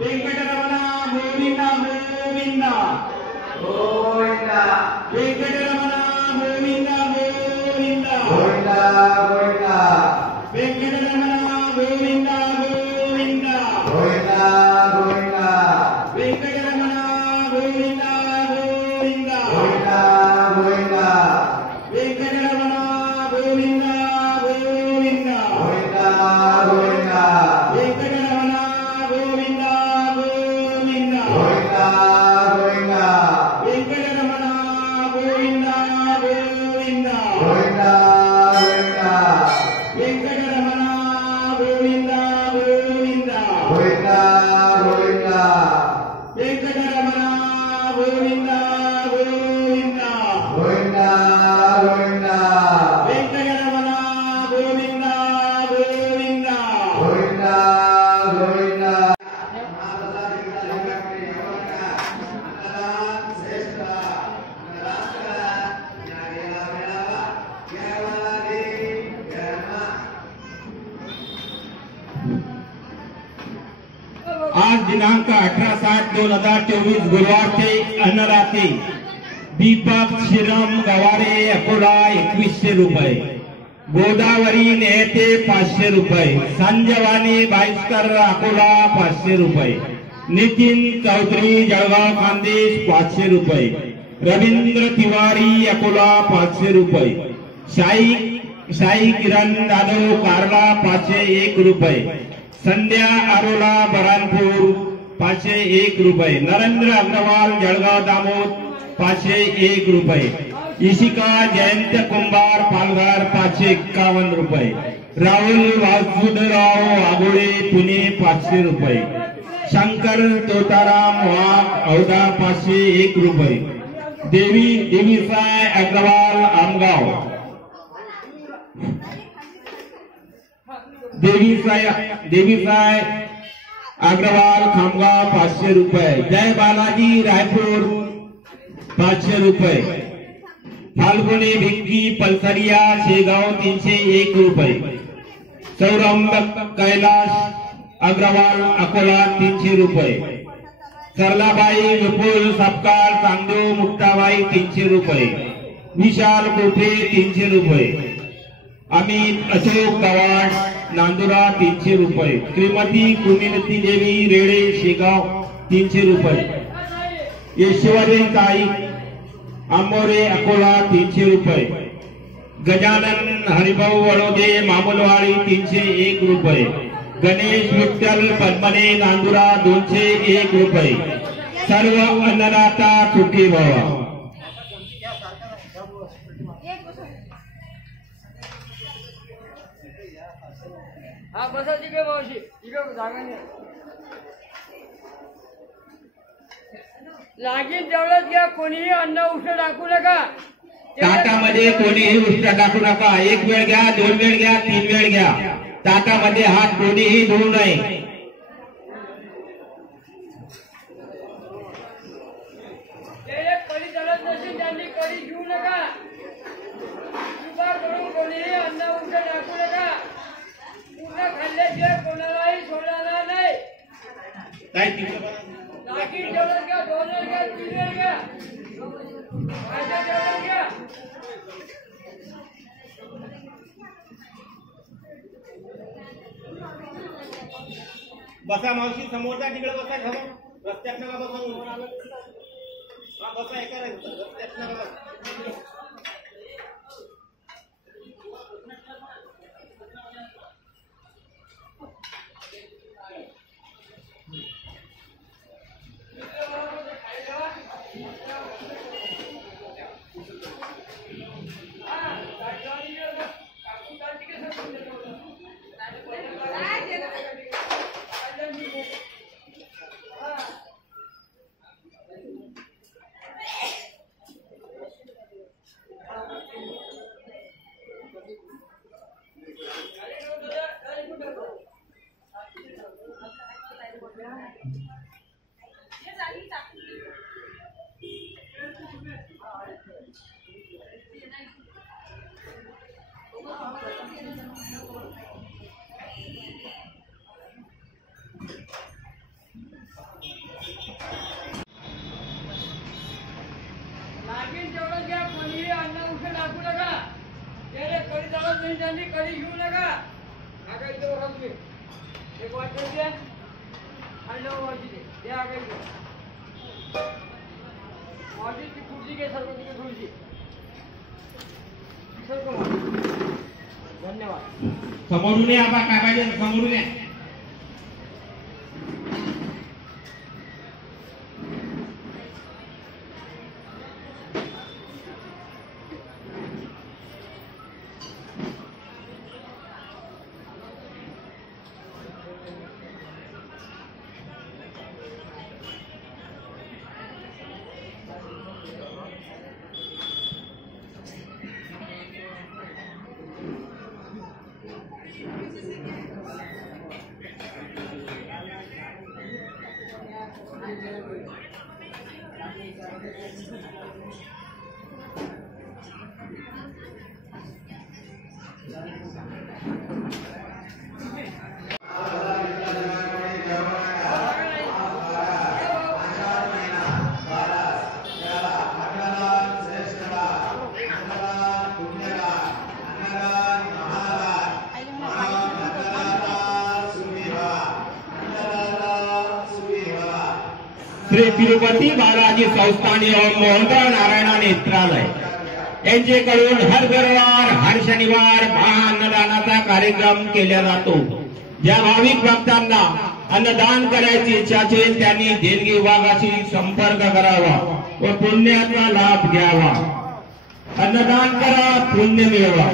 वेंकटरमण गोविंद गोविंद गोविंद वेंकटरमण गोविंद गोविंद गोविंद गोविंद वेंकटरमण गोविंद गोविंद गोविंद गोविंद वेंकटरमण गोविंद गोविंद गोविंद गोविंद वेंकटरमण गोविंद गोविंद गोविंद गोविंद वेंकटरमण गोविंद गोविंद गोविंद गोविंद वेंकटरमण गोविंद गोविंद गोविंद गोविंद वेंकटरमण गोविंद गोविंद गोविंद गोविंद वेंकटरमण गोविंद गोविंद गोविंद गोविंद वेंकटरमण गोविंद गोविंद गोविंद गोविंद आज दिनांक 18/7/2024 गुरुवार ते अन्नरात्री दीपक श्रीराम गवारे अकोला 2100 रुपये, गोदावरी नेते 500 रुपये, संजवानी भाईस्कर अकोला 500 रुपये, नितीन चौधरी जळगाव खानदेश 500 रुपये, रवींद्र तिवारी अकोला 500 रुपये, शाही किरण जाधव कारला 501 रुपये, संध्या अरोला बरानपूर 501 रुपये, नरेंद्र अग्रवाल जळगाव दामोद 501 रुपये, इशिका जयंत कुंभार पालघर 551 रुपये, राहुल वासुदेवराव आगोळे पुणे 500 रुपये, शंकर तोताराम वाघ औदा 501 रुपये, देवीसाय अग्रवाल आमगाव, देवीसाय अग्रवाल खामगाव 500 रुपये, जय बालाजी रायपुर 500 रुपये, फाल्गुनी भिक्की पलसरिया शेगाव 301 रुपये, सौरभ कैलाश अग्रवाल अकोला 300 रुपये, सरलाबाई विपुल सपकाळ चांगदेव मुक्ताबाई 300 रुपये, विशाल कोठे 300 रुपये, अमित अशोक गवाड नांदुरा 300 रुपये, श्रीमती कुमिनती देवी रेडे शेगाव 300 रुपये, येशवरी ताई आंबोरे अकोला 300 रुपये, गजानन हरिभाऊ वडोदे मामुलवाडी 301 रुपये, गणेश विठ्ठल पद्मने नांदुरा 201 रुपये, सर्व अन्नदाता सुखी भवा। हा बसा तिकडे मावशी, इकडे जागा नाही. लागेल तेवढंच घ्या, कोणीही अन्न उष्ट टाकू नका. ताटामध्ये कोणीही उष्ट टाकू नका, 1 वेळ घ्या, 2 वेळ घ्या, 3 वेळ घ्या, ताटामध्ये हात कोणीही धुवू नये. कढी चालत नसेल त्यांनी कढी घेऊ नका. दुपार करून कोणीही अन्न उष्ट टाकू नका. पूर्ण खाल्ल्याशिवाय कोणालाही सोडणार नाही. लागेल तेवढंच घ्या, 2 वेळ घ्या, 3 वेळ घ्या, पाहिजे तेवढंच घ्या. बसा मावशी, समोरचा तिकडे बसा, रस्त्यात नका बसा, बसा एका रस्त्यात नका बसा. अडचणींसाठी कधी घेऊ नका. आगा इथं बघा तुम्ही. एक वाटण द्या आणि 9 वाटी दे. द्या आगा इथं. वाटीची खुर्ची घे सर्व तिथे थोडीशी. धन्यवाद. समोरून या बा, काय पाहिजे समोरून या. श्री तिरुपती बालाजी संस्थानी ओम मोहनराव नारायण नेत्रालय यांच्याकडून हर गुरुवार हर शनिवार महाअन्नदानाचा कार्यक्रम केला जातो. ज्या भाविक भक्तांना अन्नदान करायची इच्छा असेल त्यांनी देणगी विभागाशी संपर्क करावा व पुण्याचा लाभ घ्यावा. अन्नदान करा, पुण्य मिळवा.